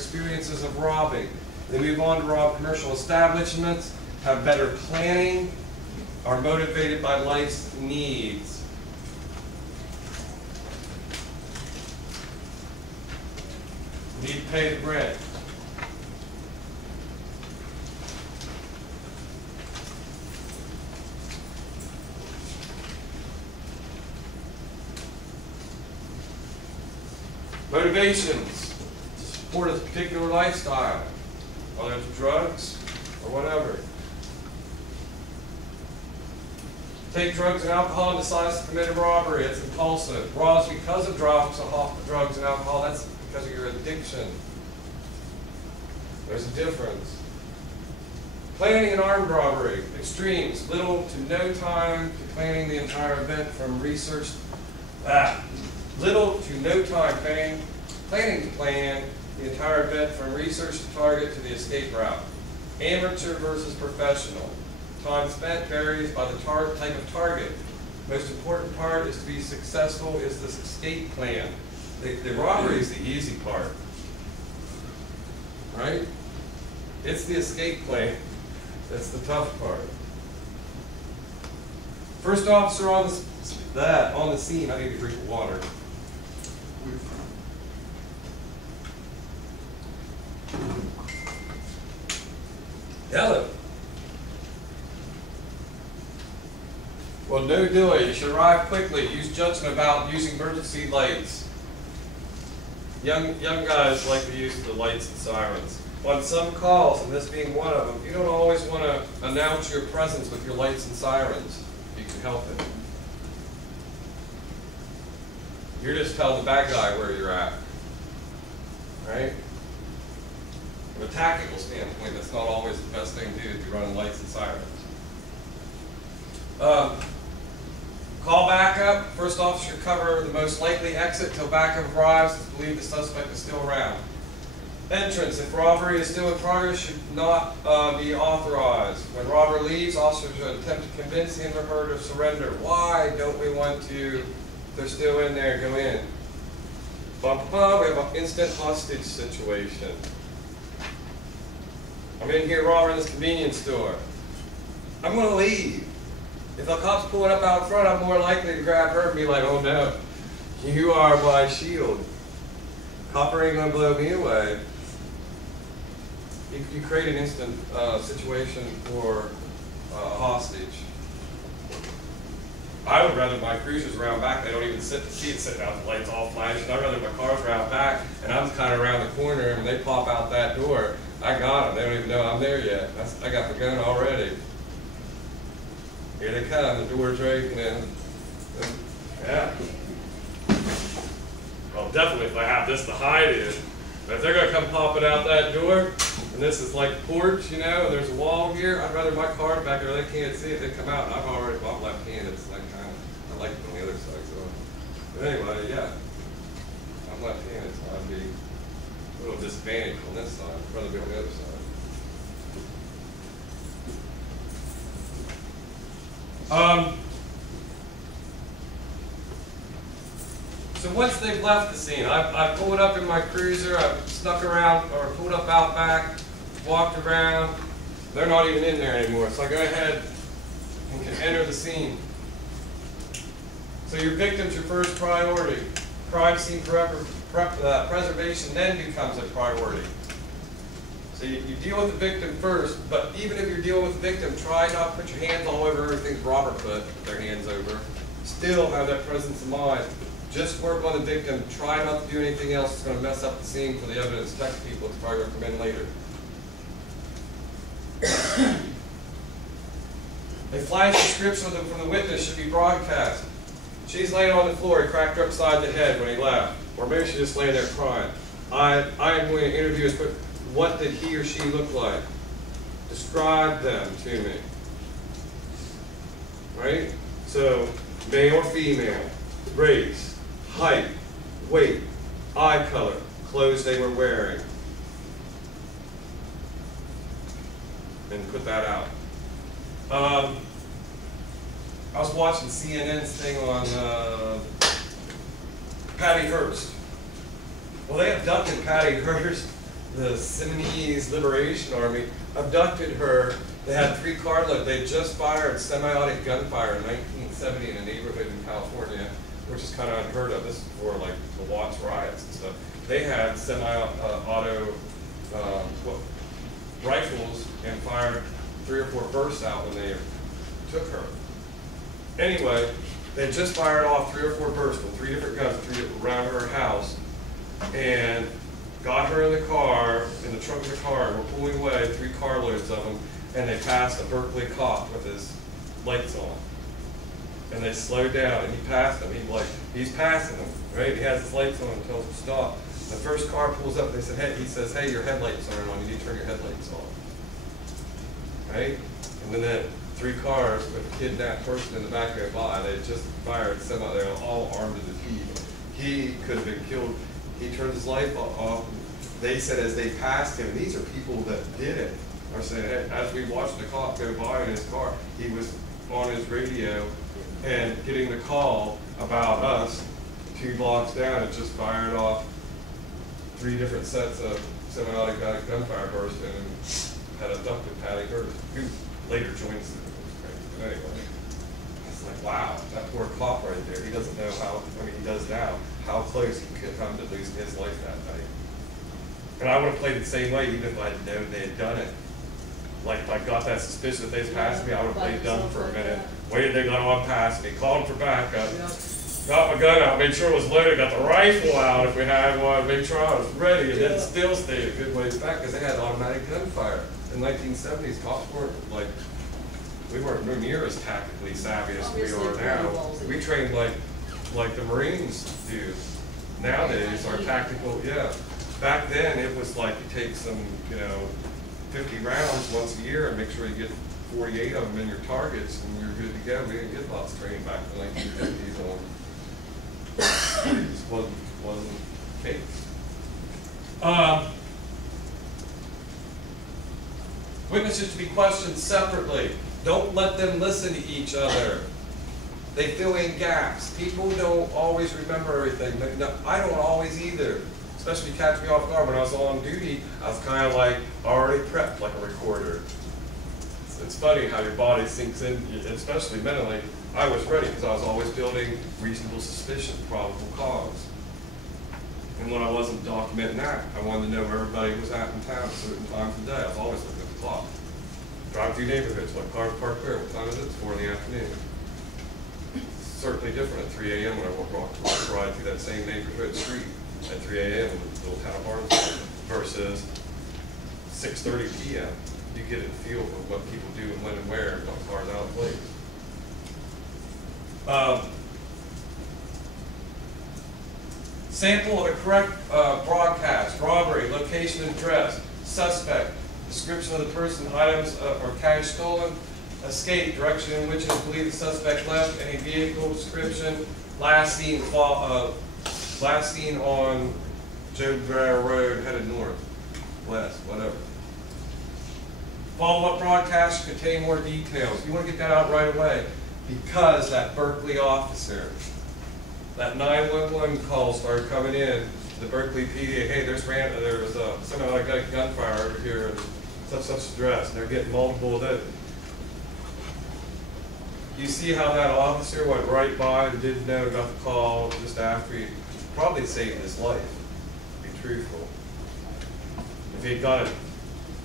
experiences of robbing. They move on to rob commercial establishments, have better planning, are motivated by life's needs. Need to pay the rent. Motivations to support a particular lifestyle, whether it's drugs or whatever. Take drugs and alcohol and decides to commit a robbery. It's impulsive. Robs because of drugs and alcohol. That's because of your addiction. There's a difference. Planning an armed robbery. Extremes. Little to no time to planning the entire event from research. Little to no time planning to plan the entire event from research to target to the escape route. Amateur versus professional. Time spent varies by the type of target. Most important part is to be successful is this escape plan. The robbery is the easy part, right? It's the escape plan that's the tough part. First officer on the scene. I need a drink of water. Hello. Well, no delay. You should arrive quickly. Use judgment about using emergency lights. Young guys like the use of the lights and sirens. On some calls, and this being one of them, you don't always want to announce your presence with your lights and sirens. You can help it. You're just telling the bad guy where you're at, right? From a tactical standpoint, that's not always the best thing to do if you're running lights and sirens. Call backup. First officer should cover the most likely exit till backup arrives. It's believed the suspect is still around. Entrance. If robbery is still in progress, should not be authorized. When robber leaves, officers should attempt to convince him or her to surrender. Why don't we want to, if they're still in there, go in? We have an instant hostage situation. I'm in here robbing this convenience store. I'm going to leave. If a cop's pulling up out front, I'm more likely to grab her and be like, oh no, you are my shield. Copper ain't going to blow me away. You create an instant situation for a hostage. I would rather my cruisers around back, they don't even see it sitting out, the lights all flashing. I'd rather my car's around back and I'm kind of around the corner and when they pop out that door, I got them. They don't even know I'm there yet. I got the gun already. Here they come, the door's open, and yeah. Well, definitely if I have this to hide in. But if they're going to come popping out that door, and this is like porch, you know, and there's a wall here, I'd rather my car back there, they can't see it, they come out, and I'm left-handed, it's like kind of, I like it on the other side, so. But anyway, yeah. I'm left-handed, so I'd be a little disadvantaged on this side. I'd rather be on the other side. So once they've left the scene, I pulled up in my cruiser, I've snuck around, or pulled up out back, walked around. They're not even in there anymore, so I go ahead and can enter the scene. So your victim's your first priority. Crime scene preservation then becomes a priority. So you deal with the victim first, but even if you're dealing with the victim, try not to put your hands all over everything Robert put their hands over. Still have that presence of mind. Just work on the victim. Try not to do anything else that's going to mess up the scene for the evidence. Text people, it's probably going to come in later. A flash description from the witness should be broadcast. She's laying on the floor. He cracked her upside the head when he left. Or maybe she's just laying there crying. I am going to interview as quick. What did he or she look like? Describe them to me. Right? So, male or female, race, height, weight, eye color, clothes they were wearing. And put that out. I was watching CNN's thing on Patty Hearst. Well, they abducted Patty Hearst the Sudanese Liberation Army abducted her. They had 3 carloads. They just fired semiotic gunfire in 1970 in a neighborhood in California, which is kind of unheard of. This is before like the Watts riots and stuff. They had semi-auto rifles and fired 3 or 4 bursts out when they took her. Anyway, they just fired off 3 or 4 bursts with 3 different guns around her house, and got her in the car, in the trunk of the car, and were pulling away 3 carloads of them, and they passed a Berkeley cop with his lights on. And they slowed down, and he passed them. He's passing them, right? He has his lights on and tells them to stop. The first car pulls up, and he says, hey, your headlights aren't on. You need to turn your headlights on. Right? And then the 3 cars with a kidnapped person in the back go by. They just fired semi. They were all armed to the teeth. He could have been killed. He turned his light off. They said as they passed him, these are people that did it, are saying, hey, as we watched the cop go by in his car, he was on his radio and getting the call about us 2 blocks down. It just fired off 3 different sets of semi-automatic gunfire bursts and had abducted Patty Curtis, who later joins the but anyway, it's like, wow, that poor cop right there. He doesn't know how, he does now, how close he could come to losing his life that night. And I would have played it the same way even if I had known they had done it. Like, if I got that suspicion that they passed me, I would have played dumb for a minute. Waited, they got on past me, called for backup. Got my gun out, made sure it was loaded, got the rifle out if we had one, made sure I was ready, and then still stayed a good ways back because they had automatic gunfire. In the 1970s, cops weren't like, we weren't near as tactically savvy as we are now. We trained like the Marines do. Nowadays, our tactical, Back then, it was like you take some, 50 rounds once a year and make sure you get 48 of them in your targets and you're good to go. We didn't get lots of training back in the 1950s on. It just wasn't the case. Witnesses to be questioned separately. Don't let them listen to each other. They fill in gaps. People don't always remember everything. No, I don't always either. Especially catch me off guard. When I was on duty, I was kind of like already prepped like a recorder. It's funny how your body sinks in, especially mentally. I was ready because I was always building reasonable suspicion, probable cause. And when I wasn't documenting that, I wanted to know where everybody was at in town at certain times of the day. I was always looking at the clock. Drive through neighborhoods, what cars park where, what time is it? It's 4 in the afternoon. It's certainly different at 3 a.m. when I walk ride through that same neighborhood street at 3 a.m. in the little town of Barnesville versus 6:30 p.m. You get a feel for what people do and when and where and what cars out of place. Sample of a correct broadcast, robbery, location and address, suspect, description of the person, items or cash stolen, escape, direction in which it is believed the suspect left, any vehicle description, last seen on Joe Briar Road headed north, west, whatever. Follow-up broadcast should contain more details. You want to get that out right away because that Berkeley officer, that 911 call started coming in, the Berkeley PD, hey, there's somebody like got gunfire over here and such address, and they're getting multiple of those. You see how that officer went right by and didn't know about the call just after he probably saved his life, to be truthful. If he had got it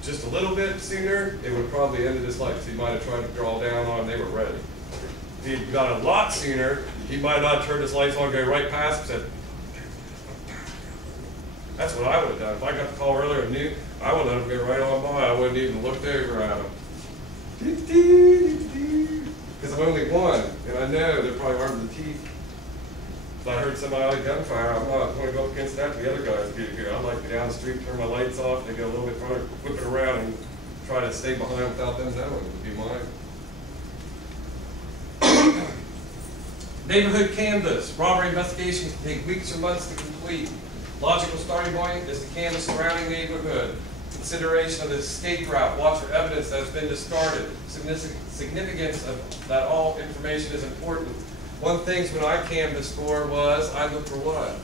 just a little bit sooner, it would have probably ended his life. So he might have tried to draw down on them, they were ready. If he had got it a lot sooner, he might not have turned his lights on, go right past him, said, that's what I would have done. If I got the call earlier and knew, I would have let him go right on by. I wouldn't even looked over at him. Because I'm only one, and I know they're probably armed to the teeth. If I heard somebody like gunfire, I'm not going to go up against that. The other guys get here. I'd like to go down the street, turn my lights off, and go a little bit further, whip it around, and try to stay behind without them knowing. It would be mine. Neighborhood canvas. Robbery investigations can take weeks or months to complete. Logical starting point is the canvas surrounding the neighborhood. Consideration of the escape route. Watch for evidence that has been discarded. Significance of that all information is important. One thing when I canvassed for was, I looked for what?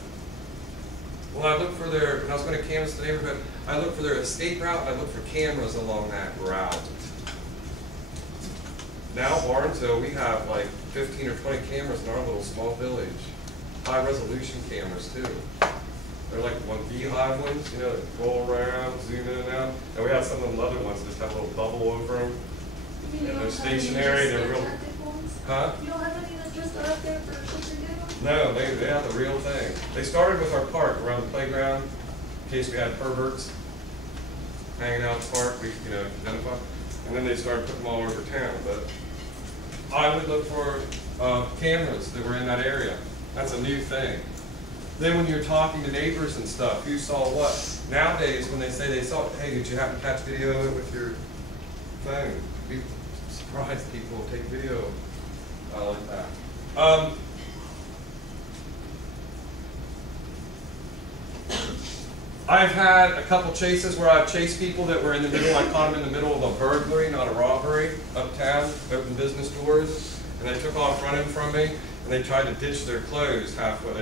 Well, I looked for when I was going to canvass the neighborhood, I look for their escape route, and I look for cameras along that route. Now, Barnesville, we have like 15 or 20 cameras in our little small village. High resolution cameras too. They're like the one beehive ones, you know, that roll around, zoom in and out. And we have some of the other ones that just have a little bubble over them. And they're stationary, they're real. Huh? You don't have any that just are up there for kids to do? No, they have the real thing. They started with our park around the playground, in case we had perverts hanging out in the park, we, you know, identify. And then they started putting them all over town. But I would look for cameras that were in that area. That's a new thing. Then when you're talking to neighbors and stuff, who saw what? Nowadays, when they say they saw it, hey, did you happen to catch video of it with your phone? You'd be surprised people will take video like that. I've had a couple chases where I've chased people that were in the middle. I caught them in the middle of a burglary, not a robbery, uptown, opened business doors, and they took off running from me, and they tried to ditch their clothes halfway.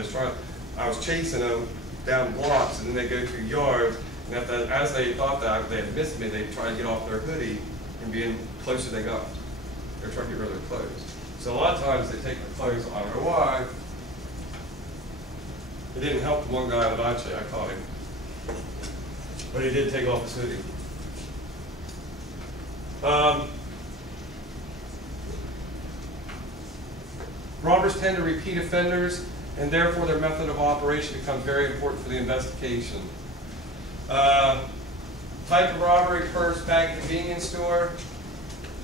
I was chasing them down blocks, and then they go through yards, and as they thought that they had missed me, they'd try to get off their hoodie and be in closer they got. They're trying to get rid of their clothes. So a lot of times they take their clothes, I don't know why. It didn't help the one guy that I caught him. But he did take off his hoodie. Robbers tend to repeat offenders, and therefore their method of operation becomes very important for the investigation. Type of robbery, purse, bank, convenience store,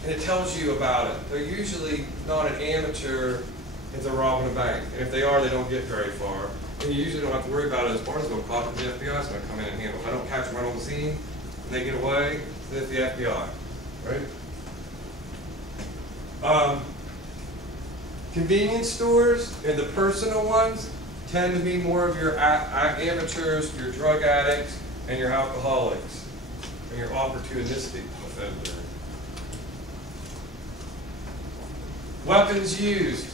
and it tells you about it. They're usually not an amateur if they're robbing a bank. And if they are, they don't get very far. And you usually don't have to worry about it as Barnesville caught, because the FBI is going to come in and handle it. If I don't catch them right on the scene, and they get away, then it's the FBI, right? Convenience stores and the personal ones tend to be more of your amateurs, your drug addicts, and your alcoholics, and your opportunistic offenders. Weapons used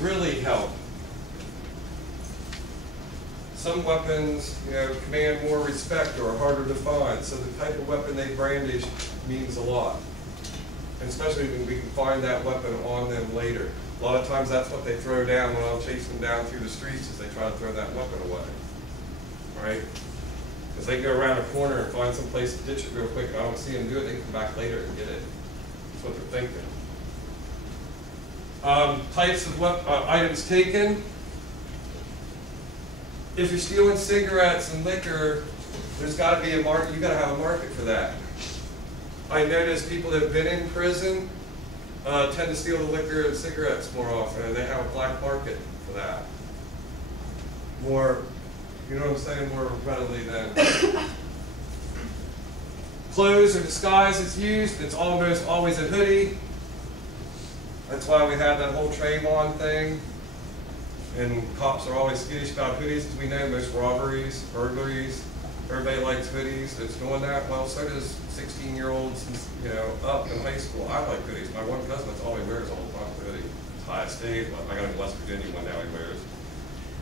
really help. Some weapons, you know, command more respect or are harder to find, so the type of weapon they brandish means a lot. And especially when we can find that weapon on them later. A lot of times that's what they throw down when I'll chase them down through the streets, is they try to throw that weapon away, right? Because they go around a corner and find some place to ditch it real quick, and I don't see them do it, they can come back later and get it. That's what they're thinking. Types of items taken. If you're stealing cigarettes and liquor, there's got to be a market. You've got to have a market for that. I notice people that have been in prison tend to steal the liquor and cigarettes more often, and they have a black market for that. More, you know what I'm saying, more readily than. Clothes or disguise is used. It's almost always a hoodie. That's why we have that whole Trayvon thing. And cops are always skittish about hoodies, because we know most robberies, burglaries, everybody likes hoodies. It's doing that. Well, so does 16-year-olds, you know, up in high school. I like hoodies. My one cousin, that's all he wears all the time, hoodie. It's high state. I got a West Virginia one now he wears.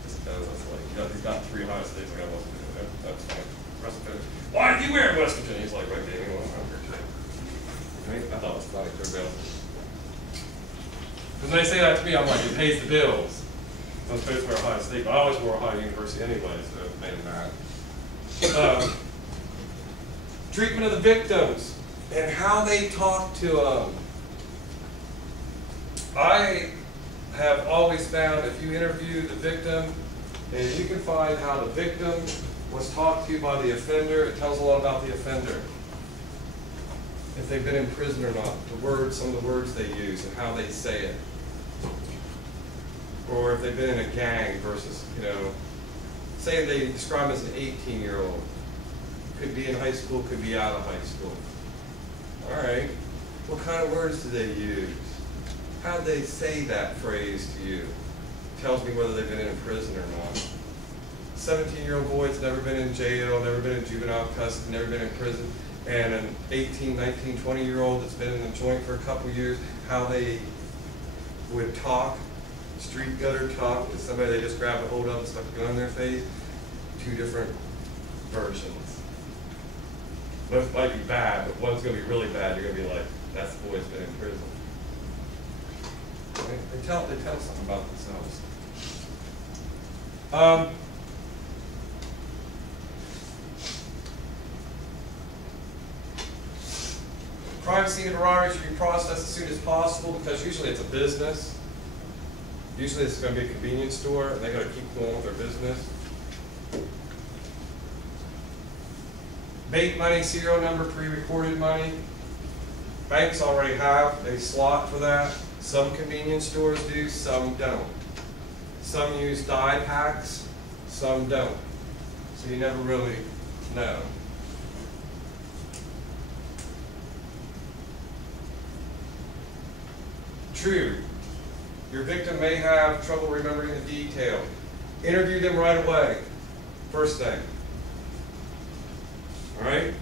Just because that's like, he's got 3 high states. I got West Virginia. That's fine. West Virginia. Why do you wear West Virginia? He's like, right, gave me one. I don't care shit. Right? I thought it was funny. Because when they say that to me, I'm like, it pays the bills. I'm supposed to wear Ohio State, but I always wore Ohio University anyway, so it made it mad. Treatment of the victims and how they talk to them. I have always found if you interview the victim and you can find how the victim was talked to by the offender, it tells a lot about the offender. If they've been in prison or not, the words, some of the words they use and how they say it. Or if they've been in a gang versus, you know, say they describe them as an 18-year-old. Could be in high school, could be out of high school. All right, what kind of words do they use? How do they say that phrase to you? Tells me whether they've been in prison or not. 17-year-old boy that's never been in jail, never been in juvenile custody, never been in prison, and an 18, 19, 20-year-old that's been in the joint for a couple years, how they would talk. Street gutter talk with somebody they just grab a hold of and stuck a gun in their face. 2 different versions. Both might be bad, but one's gonna be really bad, you're gonna be like, that's the boy's been in prison. Right? They tell something about themselves. Crime scene of a robbery should be processed as soon as possible because usually it's a business. Usually it's going to be a convenience store and they got to keep going with their business. Bank money, serial number, pre-recorded money. Banks already have a slot for that. Some convenience stores do, some don't. Some use die packs, some don't. So you never really know. True, your victim may have trouble remembering the detail. Interview them right away, first thing. All right?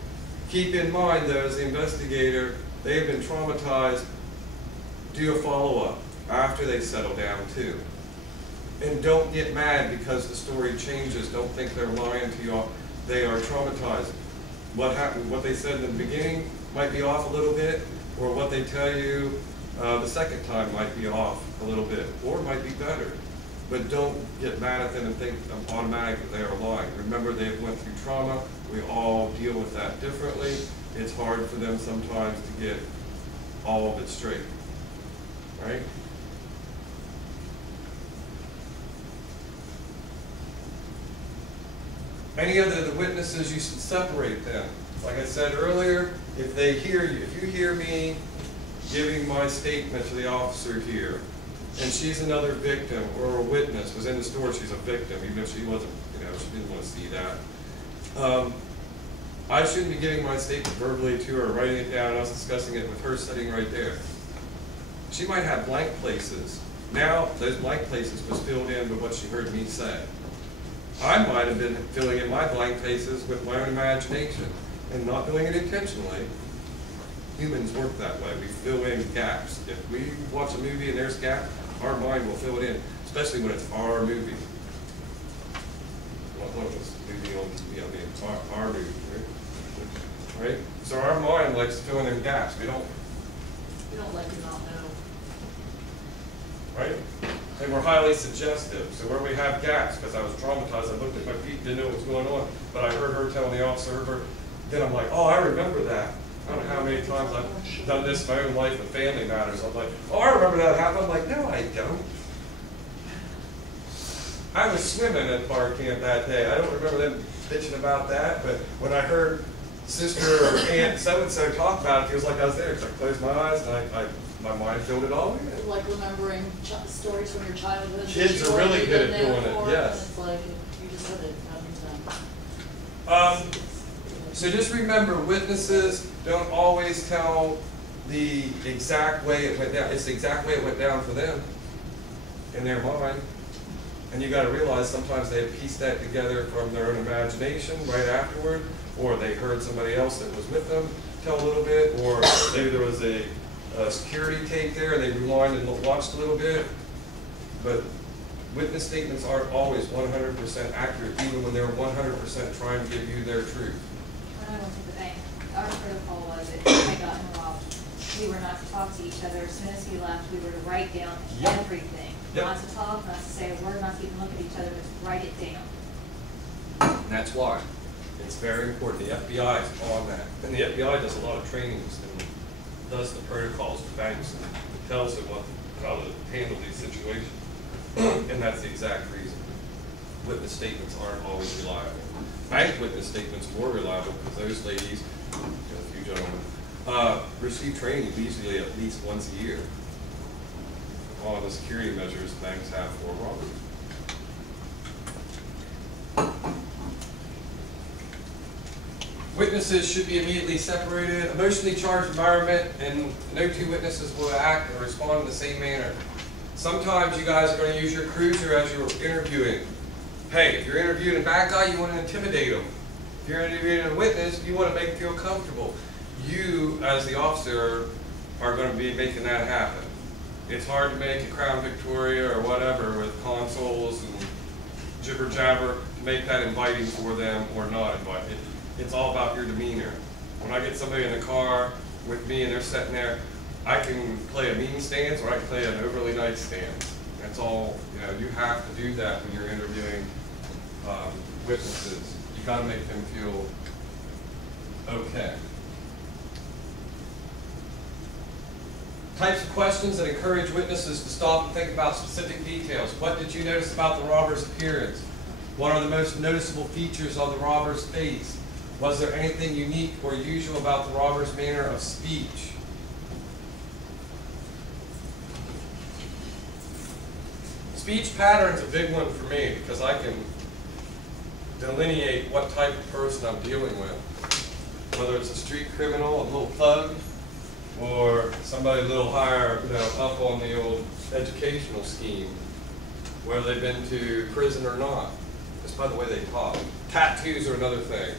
Keep in mind though, as the investigator, they have been traumatized. Do a follow-up after they settle down too. And don't get mad because the story changes. Don't think they're lying to you. They are traumatized. What happened, what they said in the beginning might be off a little bit, or what they tell you the second time might be off a little bit, or might be better. But don't get mad at them and think automatically they are lying. Remember, they went through trauma. We all deal with that differently. It's hard for them sometimes to get all of it straight, right? Any of the witnesses, you should separate them. Like I said earlier, if they hear you, if you hear me giving my statement to the officer here, and she's another victim or a witness, was in the store, she's a victim, even if she wasn't, you know, she didn't want to see that. I shouldn't be giving my statement verbally to her, writing it down, us discussing it with her sitting right there. She might have blank places. Now, those blank places was filled in with what she heard me say. I might have been filling in my blank places with my own imagination and not doing it intentionally. Humans work that way. We fill in gaps. If we watch a movie and there's gaps, our mind will fill it in, especially when it's our movie. One of us movie on TV, I mean, our movie, right? So our mind likes filling in gaps. We don't like to not know. Right? And we're highly suggestive. So where we have gaps, because I was traumatized, I looked at my feet, didn't know what was going on, but I heard her telling the officer, then I'm like, oh, I remember that. I don't know how many times I've done this in my own life with family matters. I'm like, oh, I remember that happened. I'm like, no, I don't. I was swimming at bar camp that day. I don't remember them bitching about that, but when I heard sister or aunt so-and-so talk about it, it was like I was there, because I closed my eyes and my mind filled it all in. Like remembering stories from your childhood. Kids are really good at doing it, yes. It's like, you just said it, So just remember, witnesses don't always tell the exact way it went down. It's the exact way it went down for them in their mind. And you got to realize sometimes they have pieced that together from their own imagination right afterward, or they heard somebody else that was with them tell a little bit, or maybe there was a security tape there and they rewind and watched a little bit. But witness statements aren't always 100% accurate, even when they're 100% trying to give you their truth. When I went to the bank, our protocol was if I got involved, we were not to talk to each other. As soon as he left, we were to write down everything. Yep. Not to talk, not to say a word, not to even look at each other, but to write it down. And that's why. It's very important. The FBI is on that. And the FBI does a lot of trainings and does the protocols to banks and tells them how to handle these situations. And that's the exact reason. Witness statements aren't always reliable. Bank witness statements are more reliable because those ladies, a few gentlemen, receive training usually at least once a year on the security measures banks have for robbery. Witnesses should be immediately separated. Emotionally charged environment, and no two witnesses will act or respond in the same manner. Sometimes you guys are going to use your cruiser as you're interviewing. Hey, if you're interviewing a bad guy, you want to intimidate them. If you're interviewing a witness, you want to make them feel comfortable. You, as the officer, are going to be making that happen. It's hard to make a Crown Victoria or whatever with consoles and jibber jabber to make that inviting for them or not inviting. It's all about your demeanor. when I get somebody in the car with me and they're sitting there, I can play a mean stance or I can play an overly nice stance. That's all, you know, you have to do that when you're interviewing witnesses. You gotta make them feel okay. Types of questions that encourage witnesses to stop and think about specific details. What did you notice about the robber's appearance? What are the most noticeable features of the robber's face? Was there anything unique or usual about the robber's manner of speech? Speech pattern's a big one for me because I can delineate what type of person I'm dealing with. Whether it's a street criminal, a little thug, or somebody a little higher, you know, up on the old educational scheme, whether they've been to prison or not, just by the way they talk. Tattoos are another thing.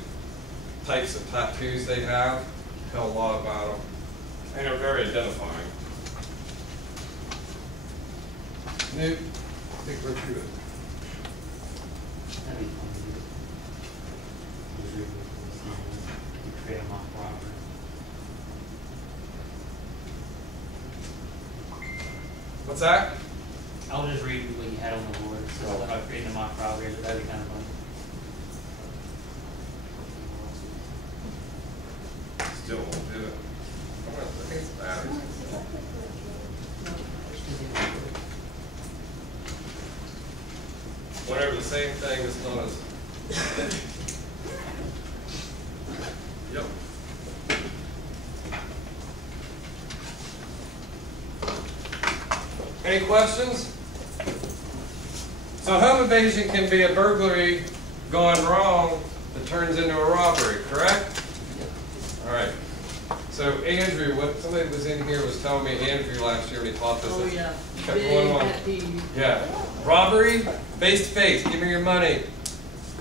Types of tattoos they have tell a lot about them, and they're very identifying. Newt, I think we're through it. That'd be fun to do. Just read what's on it. You create a mock robbery. What's that? I'll just read what you had on the board, so about creating a mock robbery, that'd be kind of fun. Still won't do it. I think it's bad. Whenever the same thing is known as. Yep. Any questions? So home invasion can be a burglary gone wrong that turns into a robbery, correct? All right. So Andrew, what somebody was in here was telling me Andrew last year when he taught this. Oh, yeah. Kept Big going on. pet peeve. Yeah. Robbery, face to face, give me your money.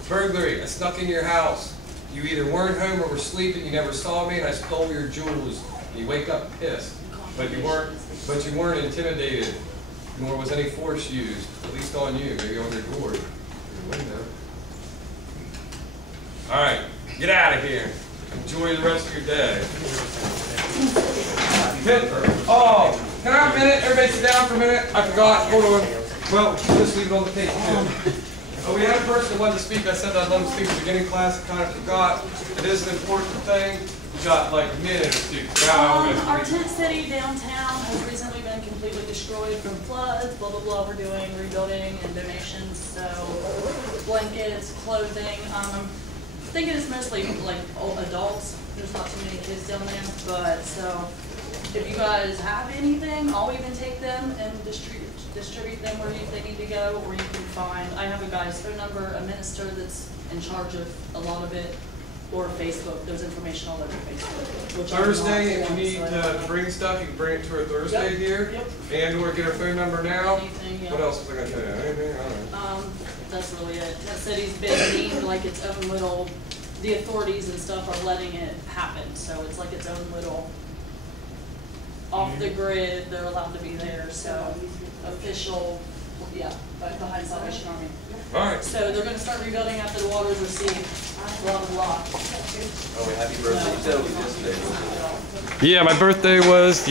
Burglary, I snuck in your house. You either weren't home or were sleeping, you never saw me, and I stole your jewels. You wake up pissed. But you weren't intimidated, nor was any force used, at least on you, maybe on your door, your window. All right, get out of here. Enjoy the rest of your day. Oh, can I have a minute? Everybody sit down for a minute. I forgot. Hold on. Well, just leave it on the tape too. Oh, we had a person who wanted to speak. I said I'd let him speak at the beginning class. I kind of forgot. It is an important thing. We got like a minute or two. Our tent city downtown has recently been completely destroyed from floods, blah, blah, blah. We're doing rebuilding and donations, so blankets, clothing. I'm thinking it's mostly like adults. There's not too many kids down there, but so if you guys have anything, I'll even take them and distribute them where they need to go, or you can find, I have a guy's phone number, a minister that's in charge of a lot of it, or Facebook. There's information all over Facebook. which I'm Thursday, if not you need for, so to bring stuff, you can bring it to her Thursday Yep, here. yep. And or get her phone number now. Anything, yeah. What else was I gonna tell you? Anything? I don't know. That's really it. That city's been deemed like its own little, the authorities and stuff are letting it happen, so it's like its own little off the grid, they're allowed to be there, so official, yeah, behind Salvation Army. All right. So they're gonna start rebuilding after the waters recede, blah, blah, blah. Oh, happy birthday. So- Yeah, my birthday was